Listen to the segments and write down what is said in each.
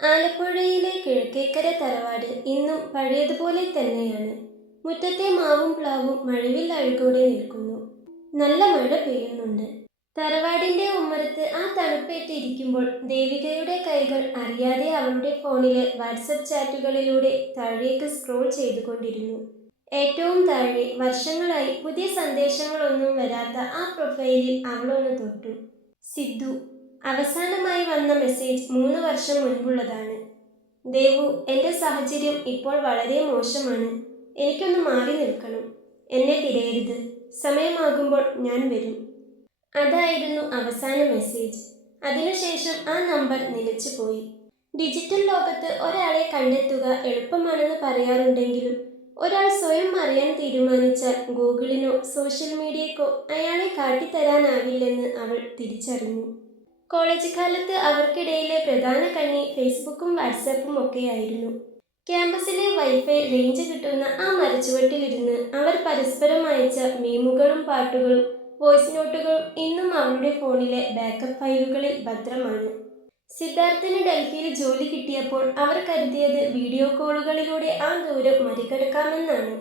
ആലപ്പുഴയിലെ കിഴക്കേക്കര തറവാട് ഇന്നും പഴയതുപോലെ തന്നെയാണ്. മുറ്റത്തെ മാവും പ്ലാവും മഴവിൽ അഴകോടെ നിൽക്കുന്നു. നല്ല മഴ പെയ്യുന്നുണ്ട്. തറവാടിന്റെ ഉമ്മറത്ത് ആ തണുപ്പേറ്റിരിക്കുമ്പോൾ ദേവികയുടെ കൈകൾ അറിയാതെ അവളുടെ ഫോണിലെ വാട്സപ്പ് ചാറ്റുകളിലൂടെ താഴേക്ക് സ്ക്രോൾ ചെയ്തുകൊണ്ടിരുന്നു. ഏറ്റവും താഴെ വർഷങ്ങളായി പുതിയ സന്ദേശങ്ങളൊന്നും വരാത്ത ആ പ്രൊഫൈലിൽ അവളൊന്ന് തൊട്ടു. സിദ്ധു. അവസാനമായി വന്ന മെസ്സേജ് 3 വർഷം മുൻപുള്ളതാണ്. ദേവു, എൻ്റെ സാഹചര്യം ഇപ്പോൾ വളരെ മോശമാണ്. എനിക്കൊന്ന് മാറി നിൽക്കണം. എന്നെ തിരയരുത്. സമയമാകുമ്പോൾ ഞാൻ വരും. അതായിരുന്നു അവസാന മെസ്സേജ്. അതിനുശേഷം ആ നമ്പർ നിലച്ചുപോയി. ഡിജിറ്റൽ ലോകത്ത് ഒരാളെ കണ്ടെത്തുക എളുപ്പമാണെന്ന് പറയാറുണ്ടെങ്കിലും ഒരാൾ സ്വയം അറിയാൻ തീരുമാനിച്ചാൽ ഗൂഗിളിനോ സോഷ്യൽ മീഡിയക്കോ അയാളെ കാട്ടിത്തരാനാവില്ലെന്ന് അവൾ തിരിച്ചറിഞ്ഞു. കോളേജ് കാലത്ത് അവർക്കിടയിലെ പ്രധാന കണ്ണി ഫേസ്ബുക്കും വാട്സാപ്പും ഒക്കെയായിരുന്നു. ക്യാമ്പസിലെ വൈഫൈ റേഞ്ച് കിട്ടുന്ന ആ മരച്ചുവട്ടിലിരുന്ന് അവർ പരസ്പരം അയച്ച മീമുകളും പാട്ടുകളും വോയിസ് നോട്ടുകളും ഇന്നും അവളുടെ ഫോണിലെ ബാക്കപ്പ് ഫയലുകളിൽ ഭദ്രമാണ്. സിദ്ധാർത്ഥിന് ഡൽഹിയിൽ ജോലി കിട്ടിയപ്പോൾ അവർ കരുതിയത് വീഡിയോ കോളുകളിലൂടെ ആ ദൂരം മറികടക്കാമെന്നാണ്.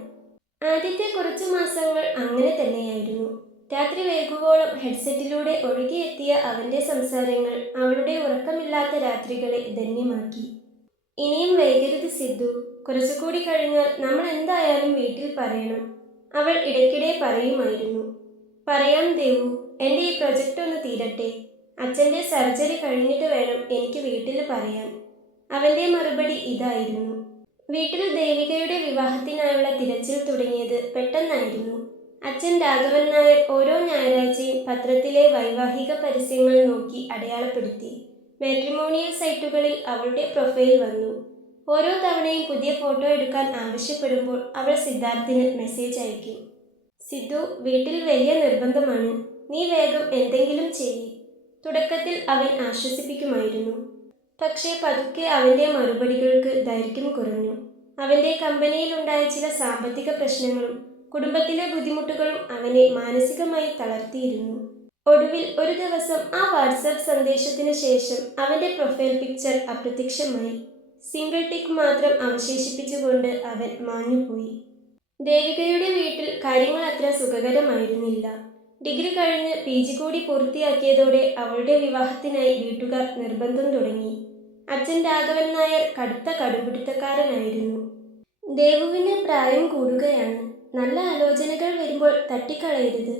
ആദ്യത്തെ കുറച്ചു മാസങ്ങൾ അങ്ങനെ തന്നെയായിരുന്നു. രാത്രി വൈകുവോളം ഹെഡ്സെറ്റിലൂടെ ഒഴുകിയെത്തിയ അവൻ്റെ സംസാരങ്ങൾ അവളുടെ ഉറക്കമില്ലാത്ത രാത്രികളെ ധന്യമാക്കി. ഇനിയും വൈകരുത് സിദ്ധു. കുറച്ചുകൂടി കഴിഞ്ഞാൽ നമ്മൾ എന്തായാലും വീട്ടിൽ പറയണം, അവൾ ഇടയ്ക്കിടെ പറയുമായിരുന്നു. പറയാം ദേവു, എൻ്റെ ഈ പ്രൊജക്റ്റ് ഒന്ന് തീരട്ടെ. അച്ഛൻ്റെ സർജറി കഴിഞ്ഞിട്ട് വേണം എനിക്ക് വീട്ടിൽ പറയാൻ. അവൻ്റെ മറുപടി ഇതായിരുന്നു. വീട്ടിൽ ദേവികയുടെ വിവാഹത്തിനായുള്ള തിരച്ചിൽ തുടങ്ങിയത് പെട്ടെന്നായിരുന്നു. അച്ഛൻ രാഘവൻ നായർ ഓരോ ഞായറാഴ്ചയും പത്രത്തിലെ വൈവാഹിക പരസ്യങ്ങൾ നോക്കി അടയാളപ്പെടുത്തി. മാട്രിമോണിയൽ സൈറ്റുകളിൽ അവളുടെ പ്രൊഫൈൽ വന്നു. ഓരോ തവണയും പുതിയ ഫോട്ടോ എടുക്കാൻ ആവശ്യപ്പെടുമ്പോൾ അവൾ സിദ്ധാർത്ഥിന് മെസ്സേജ് അയക്കും. സിദ്ധു, വീട്ടിൽ വലിയ നിർബന്ധമാണ്, നീ വേഗം എന്തെങ്കിലും ചെയ്യ്. തുടക്കത്തിൽ അവൻ ആശ്വസിപ്പിക്കുമായിരുന്നു. പക്ഷേ പതുക്കെ അവൻ്റെ മറുപടികൾക്ക് ദൈർഘ്യം കുറഞ്ഞു. അവൻ്റെ കമ്പനിയിലുണ്ടായ ചില സാമ്പത്തിക പ്രശ്നങ്ങളും കുടുംബത്തിലെ ബുദ്ധിമുട്ടുകളും അവനെ മാനസികമായി തളർത്തിയിരുന്നു. ഒടുവിൽ ഒരു ദിവസം ആ വാട്സാപ്പ് സന്ദേശത്തിന് ശേഷം അവൻ്റെ പ്രൊഫൈൽ പിക്ചർ അപ്രത്യക്ഷമായി. സിംഗിൾ ടിക്ക് മാത്രം അവശേഷിപ്പിച്ചുകൊണ്ട് അവൻ മാഞ്ഞുപോയി. ദേവികയുടെ വീട്ടിൽ കാര്യങ്ങൾ അത്ര സുഖകരമായിരുന്നില്ല. ഡിഗ്രി കഴിഞ്ഞ് PG കൂടി പൂർത്തിയാക്കിയതോടെ അവളുടെ വിവാഹത്തിനായി വീട്ടുകാർ നിർബന്ധം തുടങ്ങി. അച്ഛൻ രാഘവൻ നായർ കടുത്ത കടുപിടുത്തക്കാരനായിരുന്നു. ദേവുവിന് പ്രായം കൂടുകയാണ്, നല്ല ആലോചനകൾ വരുമ്പോൾ തട്ടിക്കളയരുത്,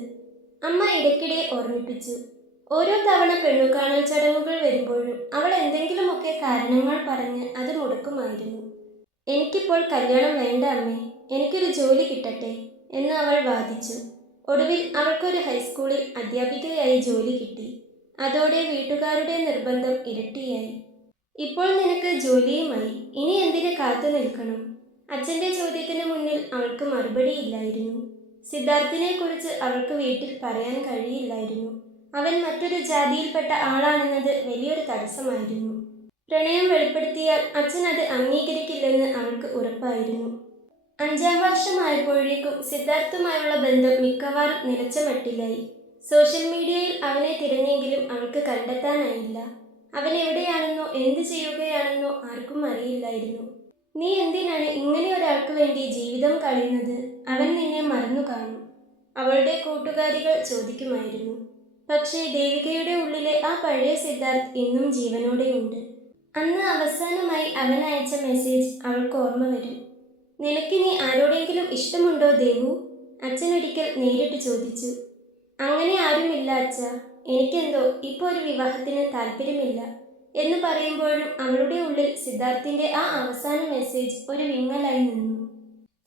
അമ്മ ഇടയ്ക്കിടെ ഓർമ്മിപ്പിച്ചു. ഓരോ തവണ പെണ്ണുകാണൽ ചടങ്ങുകൾ വരുമ്പോഴും അവൾ എന്തെങ്കിലുമൊക്കെ കാരണങ്ങൾ പറഞ്ഞ് അത് മുടക്കുമായിരുന്നു. എനിക്കിപ്പോൾ കല്യാണം വേണ്ട അമ്മേ, എനിക്കൊരു ജോലി കിട്ടട്ടെ എന്ന് അവൾ വാദിച്ചു. ഒടുവിൽ അവൾക്കൊരു ഹൈസ്കൂളിൽ അധ്യാപികയായി ജോലി കിട്ടി. അതോടെ വീട്ടുകാരുടെ നിർബന്ധം ഇരട്ടിയായി. ഇപ്പോൾ നിനക്ക് ജോലിയുമായി, ഇനി എന്തിന് കാത്തു നിൽക്കണം? അച്ഛൻ്റെ ചോദ്യത്തിന് മുന്നിൽ അവൾക്ക് മറുപടിയില്ലായിരുന്നു. സിദ്ധാർത്ഥിനെ കുറിച്ച് അവൾക്ക് വീട്ടിൽ പറയാൻ കഴിയില്ലായിരുന്നു. അവൻ മറ്റൊരു ജാതിയിൽപ്പെട്ട ആളാണെന്നത് വലിയൊരു തടസ്സമായിരുന്നു. പ്രണയം വെളിപ്പെടുത്തിയാൽ അച്ഛൻ അത് അംഗീകരിക്കില്ലെന്ന് അവൾക്ക് ഉറപ്പായിരുന്നു. 5ാം വർഷമായപ്പോഴേക്കും സിദ്ധാർത്ഥുമായുള്ള ബന്ധം മിക്കവാറും നിലച്ച മട്ടിലായി. സോഷ്യൽ മീഡിയയിൽ അവനെ തിരഞ്ഞെങ്കിലും അവൾക്ക് കണ്ടെത്താനായില്ല. അവൻ എവിടെയാണെന്നോ എന്ത് ചെയ്യുകയാണെന്നോ ആർക്കും അറിയില്ലായിരുന്നു. നീ എന്തിനാണ് ഇങ്ങനെ ഒരാൾക്ക് വേണ്ടി ജീവിതം കളയുന്നത്? അവൻ നിന്നെ മറന്നു കാണും, അവളുടെ കൂട്ടുകാരികൾ ചോദിക്കുമായിരുന്നു. പക്ഷേ ദേവികയുടെ ഉള്ളിലെ ആ പഴയ സിദ്ധാർത്ഥ് ഇന്നും ജീവനോടെയുണ്ട്. അന്ന് അവസാനമായി അവൻ അയച്ച മെസ്സേജ് അവൾക്ക് ഓർമ്മ വരും. നിനക്കിനി ആരോടെങ്കിലും ഇഷ്ടമുണ്ടോ ദേവു? അച്ഛനൊരിക്കൽ നേരിട്ട് ചോദിച്ചു. അങ്ങനെ ആരുമില്ല അച്ഛാ, എനിക്കെന്തോ ഇപ്പോൾ ഒരു വിവാഹത്തിന് താല്പര്യമില്ല എന്ന് പറയുമ്പോഴും അവളുടെ ഉള്ളിൽ സിദ്ധാർത്ഥിൻ്റെ ആ അവസാന മെസ്സേജ് ഒരു വിങ്ങലായി നിന്നു.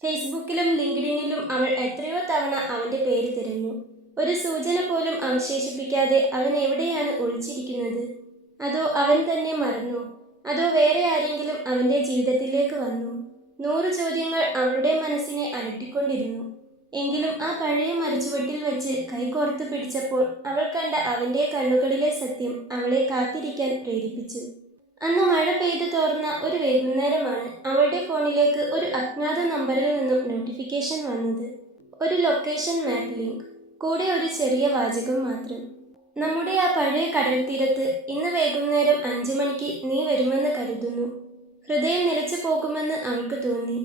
ഫേസ്ബുക്കിലും ലിങ്ക്ഡിനിലും അവൾ എത്രയോ തവണ അവൻ്റെ പേര് തിരഞ്ഞു. ഒരു സൂചന പോലും അവശേഷിപ്പിക്കാതെ അവൻ എവിടെയാണ് ഒളിച്ചിരിക്കുന്നത്? അതോ അവൻ തന്നെ മറന്നോ? അതോ വേറെ ആരെങ്കിലും അവൻ്റെ ജീവിതത്തിലേക്ക് വന്നോ? 100 ചോദ്യങ്ങൾ അവളുടെ മനസ്സിനെ അലട്ടിക്കൊണ്ടിരുന്നു. എങ്കിലും ആ പഴയ മരച്ചുവട്ടിൽ വെച്ച് കൈകോർത്ത് പിടിച്ചപ്പോൾ അവൾ കണ്ട അവൻ്റെ കണ്ണുകളിലെ സത്യം അവളെ കാത്തിരിക്കാൻ പ്രേരിപ്പിച്ചു. അന്ന് മഴ പെയ്തു തോർന്ന ഒരു വൈകുന്നേരമാണ് അവളുടെ ഫോണിലേക്ക് ഒരു അജ്ഞാത നമ്പറിൽ നിന്നും നോട്ടിഫിക്കേഷൻ വന്നത്. ഒരു ലൊക്കേഷൻ മാപ്പ് ലിങ്ക്, കൂടെ ഒരു ചെറിയ വാചകം മാത്രം. നമ്മുടെ ആ പഴയ കടൽ തീരത്ത് ഇന്ന് വൈകുന്നേരം 5 മണിക്ക് നീ വരുമെന്ന് കരുതുന്നു. ഹൃദയം നിലച്ചു പോകുമെന്ന് അവൾക്ക് തോന്നി.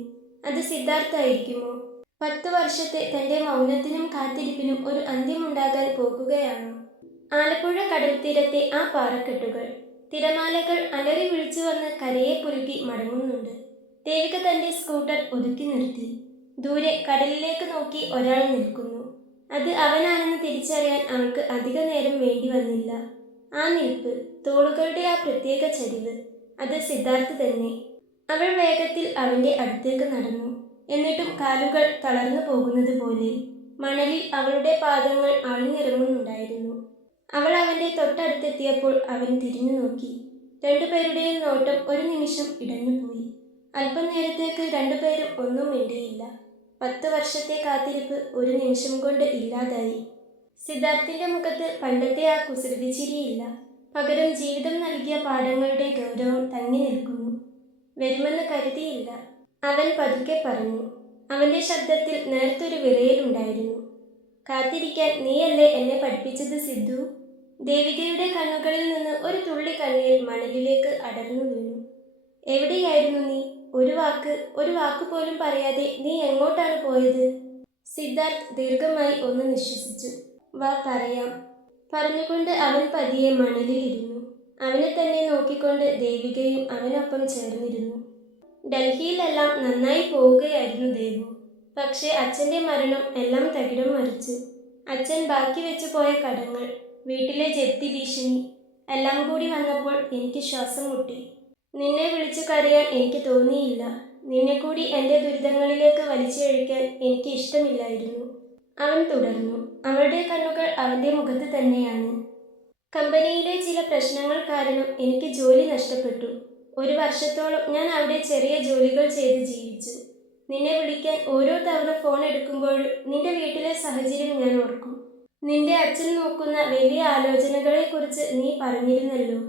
അത് സിദ്ധാർത്ഥായിരിക്കുമോ? 10 വർഷത്തെ തന്റെ മൗനത്തിനും കാത്തിരിപ്പിനും ഒരു അന്ത്യമുണ്ടാകാൻ പോകുകയാണോ? ആലപ്പുഴ കടൽത്തീരത്തെ ആ പാറക്കെട്ടുകൾ, തിരമാലകൾ അലറി വിളിച്ചു വന്ന് കരയെ പുലുക്കി മടങ്ങുന്നുണ്ട്. ദേവിക തന്റെ സ്കൂട്ടർ ഒതുക്കി നിർത്തി. ദൂരെ കടലിലേക്ക് നോക്കി ഒരാൾ നിൽക്കുന്നു. അത് അവനാണെന്ന് തിരിച്ചറിയാൻ അവൾക്ക് അധിക നേരം വേണ്ടി വന്നില്ല. ആ നിൽപ്പ്, തോളുകളുടെ ആ പ്രത്യേക ചരിവ്, അത് സിദ്ധാർത്ഥ് തന്നെ. അവൾ വേഗത്തിൽ അവന്റെ അടുത്തേക്ക് നടന്നു. എന്നിട്ടും കാലുകൾ തളർന്നു പോകുന്നത് പോലെ മണലിൽ അവളുടെ പാദങ്ങൾ ആഴ്ന്നിറങ്ങുന്നുണ്ടായിരുന്നു. അവൾ അവന്റെ തൊട്ടടുത്തെത്തിയപ്പോൾ അവൻ തിരിഞ്ഞു നോക്കി. രണ്ടുപേരുടെയും നോട്ടം ഒരു നിമിഷം ഇടഞ്ഞുപോയി. അല്പം നേരത്തേക്ക് രണ്ടുപേരും ഒന്നും മിണ്ടിയില്ല. 10 വർഷത്തെ കാത്തിരിപ്പ് ഒരു നിമിഷം കൊണ്ട് ഇല്ലാതായി. സിദ്ധാർത്ഥിന്റെ മുഖത്ത് പണ്ടത്തെ ആ കുസൃതി ചിരിയില്ല. പകരം ജീവിതം നൽകിയ പാഠങ്ങളുടെ ഗൗരവം തങ്ങി നിൽക്കുന്നു. വരുമെന്ന് കരുതിയില്ല, അവൻ പതുക്കെ പറഞ്ഞു. അവന്റെ ശബ്ദത്തിൽ നേർത്തൊരു വിറയലുണ്ടായിരുന്നു. കാത്തിരിക്കാൻ നീയല്ലേ എന്നെ പഠിപ്പിച്ചത് സിദ്ധു? ദേവികയുടെ കണ്ണുകളിൽ നിന്ന് ഒരു തുള്ളി കണ്ണീർ മണലിലേക്ക് അടർന്നു വീണു. എവിടെയായിരുന്നു നീ? ഒരു വാക്ക് പോലും പറയാതെ നീ എങ്ങോട്ടാണ് പോയത്? സിദ്ധാർത്ഥ് ദീർഘമായി ഒന്ന് നിശ്വസിച്ചു. വാ പറയാം, പറഞ്ഞുകൊണ്ട് അവൻ പതിയെ മണലിലിരുന്നു. അവനെ തന്നെ നോക്കിക്കൊണ്ട് ദേവികയും അവനൊപ്പം ചേർന്നിരുന്നു. ഡൽഹിയിലെല്ലാം നന്നായി പോവുകയായിരുന്നു ദേവു. പക്ഷേ അച്ഛൻ്റെ മരണം എല്ലാം തകിടം മറിച്ചു. അച്ഛൻ ബാക്കി വെച്ചു പോയ കടങ്ങൾ, വീട്ടിലെ ജപ്തി ഭീഷണി, എല്ലാം കൂടി വന്നപ്പോൾ എനിക്ക് ശ്വാസം മുട്ടി. നിന്നെ വിളിച്ചു കരയാൻ എനിക്ക് തോന്നിയില്ല. നിന്നെ കൂടി എൻ്റെ ദുരിതങ്ങളിലേക്ക് വലിച്ചിഴയ്ക്കാൻ എനിക്ക് ഇഷ്ടമില്ലായിരുന്നു. അവൻ തുടർന്നു. അവളുടെ കണ്ണുകൾ അവൻ്റെ മുഖത്ത് തന്നെയാണ്. കമ്പനിയിലെ ചില പ്രശ്നങ്ങൾ കാരണം എനിക്ക് ജോലി നഷ്ടപ്പെട്ടു. 1 വർഷത്തോളം ഞാൻ അവിടെ ചെറിയ ജോലികൾ ചെയ്ത് ജീവിച്ചു. നിന്നെ വിളിക്കാൻ ഓരോ തവണ ഫോൺ എടുക്കുമ്പോഴും നിന്റെ വീട്ടിലെ സാഹചര്യം ഞാൻ ഓർക്കും. നിന്റെ അച്ഛൻ നോക്കുന്ന വലിയ ആലോചനകളെക്കുറിച്ച് നീ പറഞ്ഞിരുന്നല്ലോ.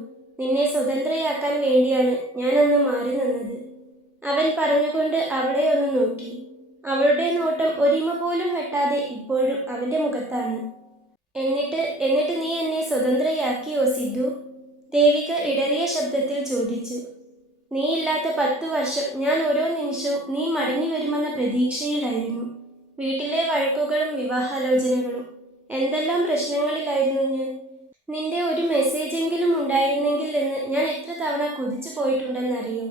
നിന്നെ സ്വതന്ത്രയാക്കാൻ വേണ്ടിയാണ് ഞാൻ അന്ന് മാറി നിന്നത്. അവൻ പറഞ്ഞുകൊണ്ട് അവളെ ഒന്ന് നോക്കി. അവളുടെ നോട്ടം ഒരിമ പോലും വെട്ടാതെ ഇപ്പോഴും അവൻ്റെ മുഖത്താണ്. എന്നിട്ട് നീ എന്നെ സ്വതന്ത്രയാക്കിയോ സിദ്ധു? ദേവിക ഇടറിയ ശബ്ദത്തിൽ ചോദിച്ചു. നീയില്ലാത്ത 10 വർഷം ഞാൻ ഓരോ നിമിഷവും നീ മടങ്ങി വരുമെന്ന പ്രതീക്ഷയിലായിരുന്നു. വീട്ടിലെ വഴക്കുകളും വിവാഹാലോചനകളും, എന്തെല്ലാം പ്രശ്നങ്ങളിലായിരുന്നു ഞാൻ. നിന്റെ ഒരു മെസ്സേജെങ്കിലും ഉണ്ടായിരുന്നെങ്കിൽ എന്ന് ഞാൻ എത്ര തവണ കൊതിച്ചു പോയിട്ടുണ്ടെന്നറിയോ?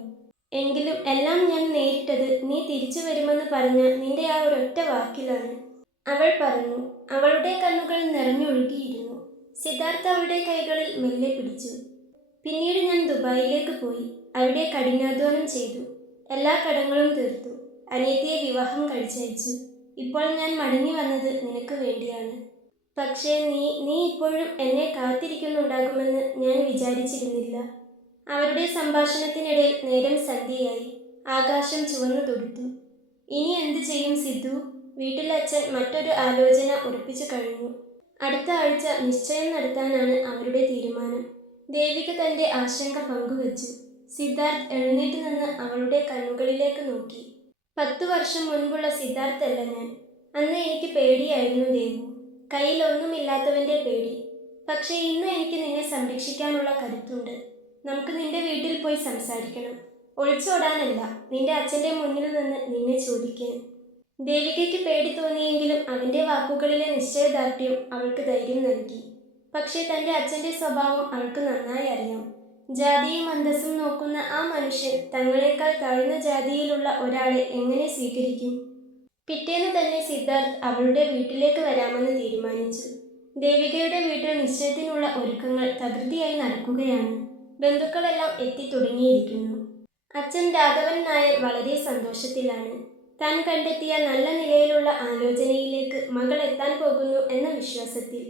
എങ്കിലും എല്ലാം ഞാൻ നേരിട്ടത് നീ തിരിച്ചു വരുമെന്ന് പറഞ്ഞ നിന്റെ ആ ഒരൊറ്റ വാക്കിലാണ്, അവൾ പറഞ്ഞു. അവളുടെ കണ്ണുകൾ നിറഞ്ഞൊഴുകിയിരുന്നു. സിദ്ധാർത്ഥ് അവളുടെ കൈകളിൽ മെല്ലെ പിടിച്ചു. പിന്നീട് ഞാൻ ദുബായിലേക്ക് പോയി. അവിടെ കഠിനാധ്വാനം ചെയ്തു. എല്ലാ കടങ്ങളും തീർത്തു. അനിയത്തിയെ വിവാഹം കഴിച്ചയച്ചു. ഇപ്പോൾ ഞാൻ മടങ്ങി വന്നത് നിനക്ക് വേണ്ടിയാണ്. പക്ഷേ നീ ഇപ്പോഴും എന്നെ കാത്തിരിക്കുന്നുണ്ടാകുമെന്ന് ഞാൻ വിചാരിച്ചിരുന്നില്ല. അവരുടെ സംഭാഷണത്തിനിടയിൽ നേരം സന്ധ്യയായി. ആകാശം ചുവന്നു തൊടുത്തു. ഇനി എന്ത് ചെയ്യും സിദ്ധു? വീട്ടിൽ അച്ഛൻ മറ്റൊരു ആലോചന ഉറപ്പിച്ചു കഴിഞ്ഞു. അടുത്ത ആഴ്ച നിശ്ചയം നടത്താനാണ് അവരുടെ തീരുമാനം. ദേവിക തന്റെ ആശങ്ക പങ്കുവച്ചു. സിദ്ധാർത്ഥ് എഴുന്നേറ്റ് നിന്ന് അവളുടെ കണ്ണുകളിലേക്ക് നോക്കി. 10 വർഷം മുൻപുള്ള സിദ്ധാർത്ഥ് അല്ല ഞാൻ. അന്ന് എനിക്ക് പേടിയായിരുന്നു ദേവു, കയ്യിൽ ഒന്നുമില്ലാത്തവന്റെ പേടി. പക്ഷേ ഇന്ന് എനിക്ക് നിന്നെ സംരക്ഷിക്കാനുള്ള കരുത്തുണ്ട്. നമുക്ക് നിന്റെ വീട്ടിൽ പോയി സംസാരിക്കണം. ഒളിച്ചോടാനല്ല, നിന്റെ അച്ഛൻ്റെ മുന്നിൽ നിന്ന് നിന്നെ ചോദിക്കാൻ. ദേവികയ്ക്ക് പേടി തോന്നിയെങ്കിലും അവൻ്റെ വാക്കുകളിലെ നിശ്ചയദാർഢ്യം അവൾക്ക് ധൈര്യം നൽകി. പക്ഷേ തൻ്റെ അച്ഛൻ്റെ സ്വഭാവം അവൾക്ക് നന്നായി അറിയാം. ജാതിയും അന്തസ്സും നോക്കുന്ന ആ മനുഷ്യൻ തങ്ങളെക്കാൾ താഴ്ന്ന ജാതിയിലുള്ള ഒരാളെ എങ്ങനെ സ്വീകരിക്കും? പിറ്റേന്ന് തന്നെ സിദ്ധാർത്ഥ് അവളുടെ വീട്ടിലേക്ക് വരാമെന്ന് തീരുമാനിച്ചു. ദേവികയുടെ വീട്ടിൽ നിശ്ചയത്തിനുള്ള ഒരുക്കങ്ങൾ തകൃതിയായി നടക്കുകയാണ്. ബന്ധുക്കളെല്ലാം എത്തിത്തുടങ്ങിയിരിക്കുന്നു. അച്ഛൻ രാഘവൻ നായർ വളരെ സന്തോഷത്തിലാണ്. താൻ കണ്ടെത്തിയ നല്ല നിലയിലുള്ള ആലോചനയിലേക്ക് മകൾ എത്താൻ പോകുന്നു എന്ന വിശ്വാസത്തിൽ.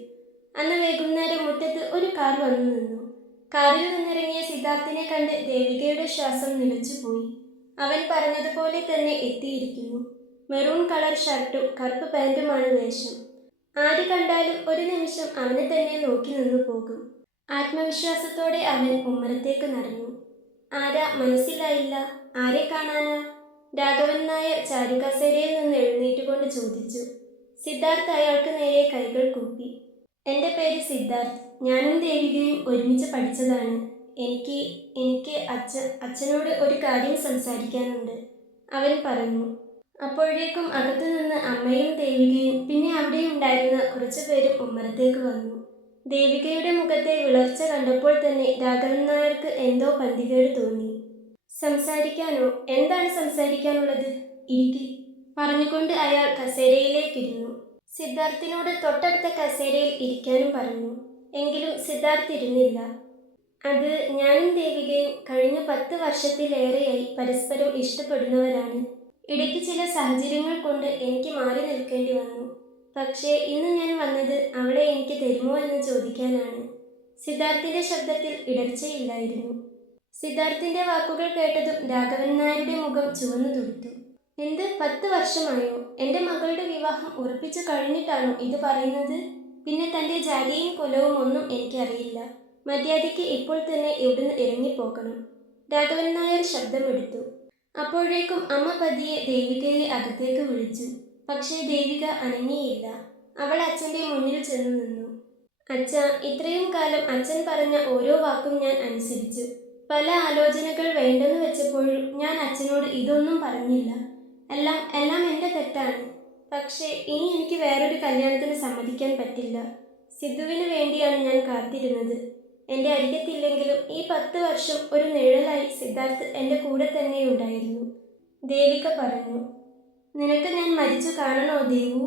അന്ന് വൈകുന്നേരം മുറ്റത്ത് ഒരു കാർ വന്നു നിന്നു. കാറിൽ നിന്നിറങ്ങിയ സിദ്ധാർത്ഥിനെ കണ്ട് ദേവികയുടെ ശ്വാസം നിലച്ചുപോയി. അവൻ പറഞ്ഞതുപോലെ തന്നെ എത്തിയിരിക്കുന്നു. മെറൂൺ കളർ ഷർട്ടും കറുപ്പ് പാൻറ്റുമാണ് വേഷം. ആര് കണ്ടാലും ഒരു നിമിഷം അവനെ തന്നെ നോക്കി നിന്നു പോകും. ആത്മവിശ്വാസത്തോടെ അവൻ ഉമ്മറത്തേക്ക് നടന്നു. ആരാ? മനസ്സിലായില്ല. ആരെ കാണാനാ? രാഘവൻ നായർ ചാരുകസേരയിൽ നിന്ന് എഴുന്നേറ്റുകൊണ്ട് ചോദിച്ചു. സിദ്ധാർത്ഥ് അയാൾക്ക് നേരെ കൈകൾ കൂപ്പി. എൻ്റെ പേര് സിദ്ധാർത്ഥ്. ഞാനും ദേവികയും ഒരുമിച്ച് പഠിച്ചതാണ്. എനിക്ക് എനിക്ക് അച്ഛനോട് ഒരു കാര്യം സംസാരിക്കാനുണ്ട്, അവൻ പറഞ്ഞു. അപ്പോഴേക്കും അകത്തുനിന്ന് അമ്മയും ദേവികയും പിന്നെ അവിടെ ഉണ്ടായിരുന്ന കുറച്ചു പേരും ഉമ്മറത്തേക്ക് വന്നു. ദേവികയുടെ മുഖത്തെ വിളർച്ച കണ്ടപ്പോൾ തന്നെ രാഘവൻ നായർക്ക് എന്തോ പന്തികേട് തോന്നി. സംസാരിക്കാനോ? എന്താണ് സംസാരിക്കാനുള്ളത്? ഇരിക്കി, പറഞ്ഞുകൊണ്ട് അയാൾ കസേരയിലേക്കിരുന്നു. സിദ്ധാർത്ഥിനോട് തൊട്ടടുത്ത കസേരയിൽ ഇരിക്കാനും പറഞ്ഞു. എങ്കിലും സിദ്ധാർത്ഥ് ഇരുന്നില്ല. അത് ഞാനും ദേവികയും കഴിഞ്ഞ 10 വർഷത്തിലേറെയായി പരസ്പരം ഇഷ്ടപ്പെടുന്നവരാണ്. ഇടയ്ക്ക് ചില സാഹചര്യങ്ങൾ കൊണ്ട് എനിക്ക് മാറി നിൽക്കേണ്ടി വന്നു. പക്ഷേ ഇന്ന് ഞാൻ വന്നത് അവളെ എനിക്ക് തരുമോ എന്ന് ചോദിക്കാനാണ്. സിദ്ധാർത്ഥിന്റെ ശബ്ദത്തിൽ ഇടർച്ചയില്ലായിരുന്നു. സിദ്ധാർത്ഥിന്റെ വാക്കുകൾ കേട്ടതും രാഘവൻ നായരുടെ മുഖം ചുവന്നു തുടുത്തു. എന്ത്, 10 വർഷമായോ? എൻ്റെ മകളുടെ വിവാഹം ഉറപ്പിച്ചു കഴിഞ്ഞിട്ടാണോ ഇത് പറയുന്നത്? പിന്നെ തൻ്റെ ജാതിയും കുലവും ഒന്നും എനിക്കറിയില്ല. മര്യാദയ്ക്ക് ഇപ്പോൾ തന്നെ ഇവിടുന്ന് ഇറങ്ങിപ്പോകണം. രാഘവൻ നായർ ശബ്ദമെടുത്തു. അപ്പോഴേക്കും അമ്മ പതിയെ ദേവികയെ അകത്തേക്ക് വിളിച്ചു. പക്ഷേ ദേവിക അനങ്ങിയില്ല. അവൾ അച്ഛൻ്റെ മുന്നിൽ ചെന്നു നിന്നു. അച്ഛാ, ഇത്രയും കാലം അച്ഛൻ പറഞ്ഞ ഓരോ വാക്കും ഞാൻ അനുസരിച്ചു. പല ആലോചനകൾ വേണ്ടെന്ന് വെച്ചപ്പോഴും ഞാൻ അച്ഛനോട് ഇതൊന്നും പറഞ്ഞില്ല. എല്ലാം എൻ്റെ തെറ്റാണ്. പക്ഷേ ഇനി എനിക്ക് വേറൊരു കല്യാണത്തിന് സമ്മതിക്കാൻ പറ്റില്ല. സിദ്ധുവിന് വേണ്ടിയാണ് ഞാൻ കാത്തിരുന്നത്. എൻ്റെ അരികത്തില്ലെങ്കിലും ഈ 10 വർഷം ഒരു നിഴലായി സിദ്ധാർത്ഥ് എൻ്റെ കൂടെ തന്നെയുണ്ടായിരുന്നു, ദേവിക പറഞ്ഞു. നിനക്ക് ഞാൻ മരിച്ചു കാണണോ ദേവു?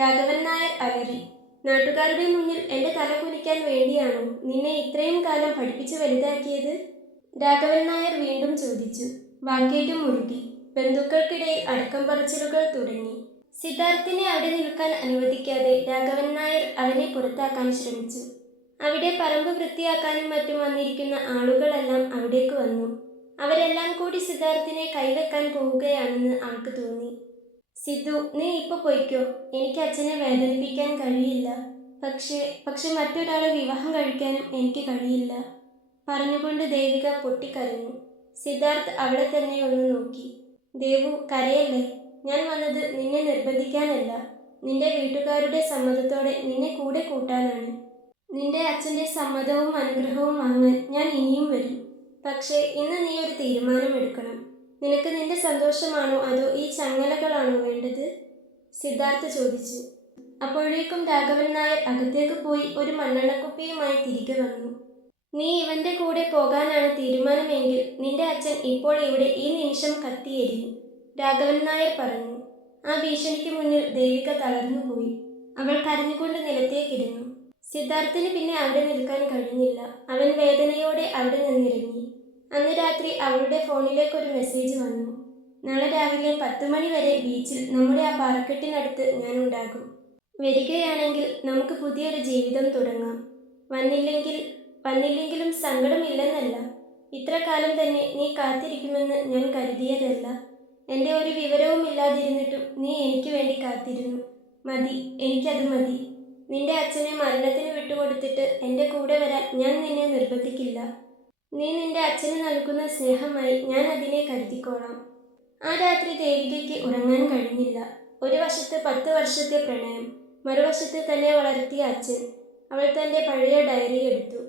രാഘവൻ നായർ അലറി. നാട്ടുകാരുടെ മുന്നിൽ എൻ്റെ തല കുനിക്കാൻ വേണ്ടിയാണോ നിന്നെ ഇത്രയും കാലം പഠിപ്പിച്ചു വലുതാക്കിയത്? രാഘവൻ നായർ വീണ്ടും ചോദിച്ചു. വാക്കേറ്റം മുറുകി. ബന്ധുക്കൾക്കിടയിൽ അടക്കം പറച്ചിലുകൾ തുടങ്ങി. സിദ്ധാർത്ഥിനെ അവിടെ നിൽക്കാൻ അനുവദിക്കാതെ രാഘവൻ നായർ അവനെ പുറത്താക്കാൻ ശ്രമിച്ചു. അവിടെ പറമ്പ് വൃത്തിയാക്കാനും മറ്റും വന്നിരിക്കുന്ന ആളുകളെല്ലാം അവിടേക്ക് വന്നു. അവരെല്ലാം കൂടി സിദ്ധാർത്ഥിനെ കൈവെക്കാൻ പോവുകയാണെന്ന് അവൾക്ക് തോന്നി. സിദ്ധു, നീ ഇപ്പോൾ പൊയ്ക്കോ. എനിക്ക് അച്ഛനെ വേദനിപ്പിക്കാൻ കഴിയില്ല. പക്ഷെ മറ്റൊരാളെ വിവാഹം കഴിക്കാനും എനിക്ക് കഴിയില്ല, പറഞ്ഞുകൊണ്ട് ദേവിക പൊട്ടിക്കരഞ്ഞു. സിദ്ധാർത്ഥ് അവളെ തന്നെ ഒന്ന് നോക്കി. ദേവു, കരയല്ലേ. ഞാൻ വന്നത് നിന്നെ നിർബന്ധിക്കാനല്ല. നിന്റെ വീട്ടുകാരുടെ സമ്മതത്തോടെ നിന്നെ കൂടെ കൂട്ടാനാണ്. നിന്റെ അച്ഛൻ്റെ സമ്മതവും അനുഗ്രഹവും വാങ്ങാൻ ഞാൻ ഇനിയും വരും. പക്ഷേ ഇന്ന് നീ ഒരു തീരുമാനമെടുക്കണം. നിനക്ക് നിന്റെ സന്തോഷമാണോ അതോ ഈ ചങ്ങലകളാണോ വേണ്ടത്? സിദ്ധാർത്ഥ് ചോദിച്ചു. അപ്പോഴേക്കും രാഘവൻ നായർ അകത്തേക്ക് പോയി ഒരു മണ്ണെണ്ണക്കുപ്പിയുമായി തിരികെ വന്നു. നീ ഇവന്റെ കൂടെ പോകാനാണ് തീരുമാനമെങ്കിൽ നിന്റെ അച്ഛൻ ഇപ്പോൾ ഇവിടെ ഈ നിമിഷം കത്തിയെരിയും, രാഘവൻ നായർ പറഞ്ഞു. ആ ഭീഷണിക്ക് മുന്നിൽ ദേവിക തളർന്നുപോയി. അവൾ കരഞ്ഞുകൊണ്ട് നിലത്തേക്കിരുന്നു. സിദ്ധാർത്ഥിന് പിന്നെ അവിടെ നിൽക്കാൻ കഴിഞ്ഞില്ല. അവൻ വേദനയോടെ അവിടെ നിന്നിറങ്ങി. അന്ന് രാത്രി അവളുടെ ഫോണിലേക്ക് ഒരു മെസ്സേജ് വന്നു. നാളെ രാവിലെ 10 മണി വരെ ബീച്ചിൽ നമ്മുടെ ആ പാറക്കെട്ടിനടുത്ത് ഞാനുണ്ടാകും. വരികയാണെങ്കിൽ നമുക്ക് പുതിയൊരു ജീവിതം തുടങ്ങാം. വന്നില്ലെങ്കിലും സങ്കടമില്ലെന്നല്ല. ഇത്ര കാലം തന്നെ നീ കാത്തിരിക്കുമെന്ന് ഞാൻ കരുതിയതല്ല. എൻ്റെ ഒരു വിവരവുമില്ലാതിരുന്നിട്ടും നീ എനിക്ക് വേണ്ടി കാത്തിരുന്നു. മതി, എനിക്കത് മതി. നിന്റെ അച്ഛനെ മരണത്തിന് വിട്ടുകൊടുത്തിട്ട് എൻ്റെ കൂടെ വരാൻ ഞാൻ നിന്നെ നിർബന്ധിക്കില്ല. നീ നിന്റെ അച്ഛന് നൽകുന്ന സ്നേഹമായി ഞാൻ അതിനെ കരുതിക്കോളാം. ആ രാത്രി ദേവികയ്ക്ക് ഉറങ്ങാൻ കഴിഞ്ഞില്ല. ഒരു വശത്ത് 10 വർഷത്തെ പ്രണയം, മറുവശത്ത് തന്നെ വളർത്തിയ അച്ഛൻ. അവൾ തൻ്റെ പഴയ ഡയറി എടുത്തു.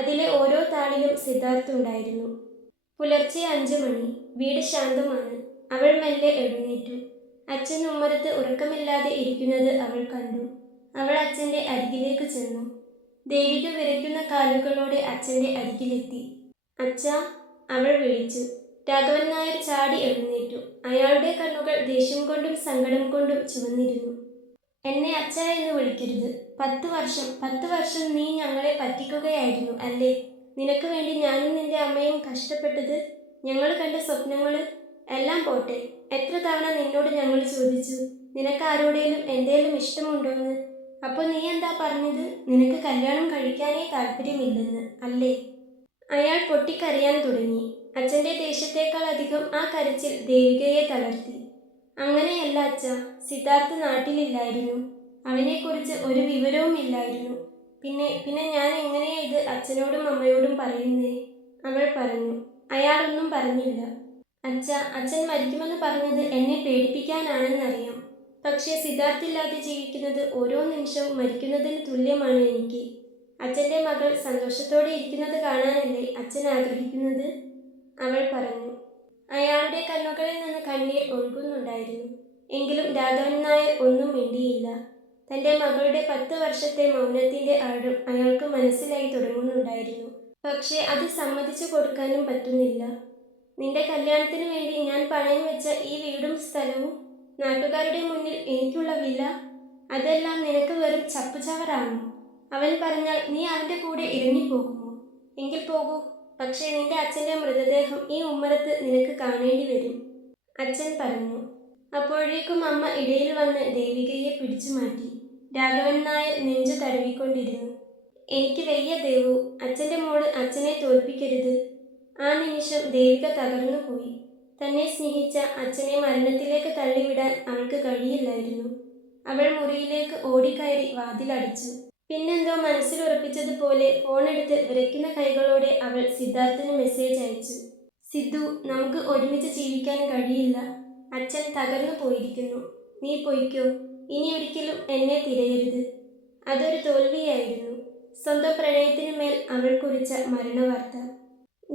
അതിലെ ഓരോ താളിലും സിദ്ധാർത്ഥ് ഉണ്ടായിരുന്നു. പുലർച്ചെ 5 മണി. വീട് ശാന്തമാണ്. അവൾ മെല്ലെ എഴുന്നേറ്റു. അച്ഛൻ ഉമ്മറത്ത് ഉറക്കമില്ലാതെ ഇരിക്കുന്നത് അവൾ കണ്ടു. അവൾ അച്ഛൻ്റെ അരികിലേക്ക് ചെന്നു. ദേവിക വിറയ്ക്കുന്ന കാലുകളോടെ അച്ഛൻ്റെ അരികിലെത്തി. അച്ഛാ, അവൾ വിളിച്ചു. രാഘവൻ നായർ ചാടി എഴുന്നേറ്റു. അയാളുടെ കണ്ണുകൾ ദേഷ്യം കൊണ്ടും സങ്കടം കൊണ്ടും ചുവന്നിരുന്നു. എന്നെ അച്ഛ എന്ന് വിളിക്കരുത്. 10 വർഷം നീ ഞങ്ങളെ പറ്റിക്കുകയായിരുന്നു അല്ലേ? നിനക്ക് വേണ്ടി ഞാനും നിന്റെ അമ്മയും കഷ്ടപ്പെട്ടത്, ഞങ്ങൾ കണ്ട സ്വപ്നങ്ങൾ എല്ലാം പോട്ടെ. എത്ര തവണ നിന്നോട് ഞങ്ങൾ ചോദിച്ചു, നിനക്ക് ആരോടേലും എന്തേലും ഇഷ്ടമുണ്ടോന്ന്? അപ്പോൾ നീ എന്താ പറഞ്ഞത്? നിനക്ക് കല്യാണം കഴിക്കാനേ താല്പര്യമില്ലെന്ന് അല്ലേ? അയാൾ പൊട്ടിക്കരയാൻ തുടങ്ങി. അച്ഛൻ്റെ ദേഷ്യത്തേക്കാൾ അധികം ആ കരച്ചിൽ ദേവികയെ തളർത്തി. അങ്ങനെയല്ല അച്ഛ, സിദ്ധാർത്ഥ് നാട്ടിലില്ലായിരുന്നു. അവനെക്കുറിച്ച് ഒരു വിവരവും ഇല്ലായിരുന്നു. പിന്നെ ഞാൻ എങ്ങനെയാ ഇത് അച്ഛനോടും അമ്മയോടും പറയുന്നേ? അവൾ പറഞ്ഞു. അയാളൊന്നും പറഞ്ഞില്ല. അച്ഛൻ മരിക്കുമെന്ന് പറഞ്ഞത് എന്നെ പേടിപ്പിക്കാനാണെന്നറിയാം. പക്ഷേ സിദ്ധാർത്ഥില്ലാതെ ജീവിക്കുന്നത് ഓരോ നിമിഷവും മരിക്കുന്നതിന് തുല്യമാണ് എനിക്ക്. അച്ഛൻ്റെ മകൾ സന്തോഷത്തോടെ ഇരിക്കുന്നത് കാണാനല്ലേ അച്ഛൻ ആഗ്രഹിക്കുന്നത്? അവൾ പറഞ്ഞു. അയാളുടെ കണ്ണുകളിൽ നിന്ന് കണ്ണീർ ഒഴുകുന്നുണ്ടായിരുന്നു. എങ്കിലും രാഘവൻ നായർ ഒന്നും മിണ്ടിയില്ല. തൻ്റെ മകളുടെ 10 വർഷത്തെ മൗനത്തിൻ്റെ ആഴം അയാൾക്ക് മനസ്സിലായി തുടങ്ങുന്നുണ്ടായിരുന്നു. പക്ഷേ അത് സമ്മതിച്ചു കൊടുക്കാനും പറ്റുന്നില്ല. നിന്റെ കല്യാണത്തിന് വേണ്ടി ഞാൻ പണയം വെച്ച ഈ വീടും സ്ഥലവും, നാട്ടുകാരുടെ മുന്നിൽ എനിക്കുള്ള വില, അതെല്ലാം നിനക്ക് വെറും ചപ്പുചവറാണോ? അവൻ പറഞ്ഞാൽ നീ അവൻ്റെ കൂടെ ഇറങ്ങിപ്പോകുമോ? എങ്കിൽ പോകൂ. പക്ഷേ നിന്റെ അച്ഛൻ്റെ മൃതദേഹം ഈ ഉമ്മറത്ത് നിനക്ക് കാണേണ്ടി വരും, അച്ഛൻ പറഞ്ഞു. അപ്പോഴേക്കും അമ്മ ഇടയിൽ വന്ന് ദേവികയെ പിടിച്ചു മാറ്റി. രാഘവൻ നായർ നെഞ്ചു തടവിക്കൊണ്ടിരുന്നു. എനിക്ക് വയ്യ ദേവു, അച്ഛൻ്റെ മോള് അച്ഛനെ തോൽപ്പിക്കരുത്. ആ നിമിഷം ദേവിക തകർന്നു പോയി. തന്നെ സ്നേഹിച്ച അച്ഛനെ മരണത്തിലേക്ക് തള്ളിവിടാൻ അവൾക്ക് കഴിയില്ലായിരുന്നു. അവൾ മുറിയിലേക്ക് ഓടിക്കയറി വാതിലടച്ചു. പിന്നെന്തോ മനസ്സിലുറപ്പിച്ചതുപോലെ ഫോണെടുത്ത് വിറയ്ക്കുന്ന കൈകളോടെ അവൾ സിദ്ധാർത്ഥന് മെസ്സേജ് അയച്ചു. സിദ്ധു, നമുക്ക് ഒരുമിച്ച് ജീവിക്കാൻ കഴിയില്ല. അച്ഛൻ തകർന്നു പോയിരിക്കുന്നു. നീ പൊയ്ക്കോ. ഇനി ഒരിക്കലും എന്നെ തിരയരുത്. അതൊരു തോൽവിയായിരുന്നു. സ്വന്തം പ്രണയത്തിനു മേൽ അവൾ കുറിച്ച മരണവാർത്ത.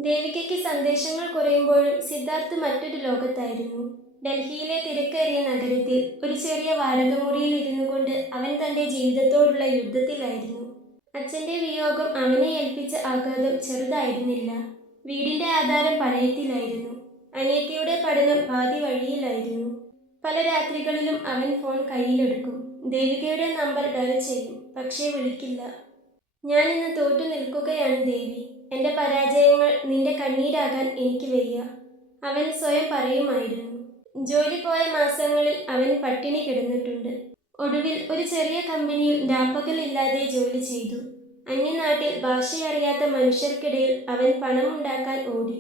ദേവികയ്ക്ക് സന്ദേശങ്ങൾ കുറയുമ്പോഴും സിദ്ധാർത്ഥ് മറ്റൊരു ലോകത്തായിരുന്നു. ഡൽഹിയിലെ തിരക്കേറിയ നഗരത്തിൽ ഒരു ചെറിയ വാടകമുറിയിൽ ഇരുന്നു കൊണ്ട് അവൻ തൻ്റെ ജീവിതത്തോടുള്ള യുദ്ധത്തിലായിരുന്നു. അച്ഛൻ്റെ വിയോഗം അവനെ ഏൽപ്പിച്ച ആഘാതം ചെറുതായിരുന്നില്ല. വീടിൻ്റെ ആധാരം പണയത്തിലായിരുന്നു. അനിയത്തിയുടെ പഠനം പാതി വഴിയിലായിരുന്നു. പല രാത്രികളിലും അവൻ ഫോൺ കയ്യിലെടുക്കും. ദേവികയുടെ നമ്പർ ഡയൽ ചെയ്യും, പക്ഷേ വിളിക്കില്ല. ഞാനിന്ന് തോറ്റു നിൽക്കുകയാണ് ദേവി. എൻ്റെ പരാജയങ്ങൾ നിന്റെ കണ്ണീരാകാൻ എനിക്ക് വയ്യ, അവൻ സ്വയം പറയുമായിരുന്നു. ജോലി പോയ മാസങ്ങളിൽ അവൻ പട്ടിണി കിടന്നിട്ടുണ്ട്. ഒടുവിൽ ഒരു ചെറിയ കമ്പനിയിൽ രാപ്പകലില്ലാതെ ജോലി ചെയ്തു. അന്യനാട്ടിൽ ഭാഷയറിയാത്ത മനുഷ്യർക്കിടയിൽ അവൻ പണമുണ്ടാക്കാൻ ഓടി.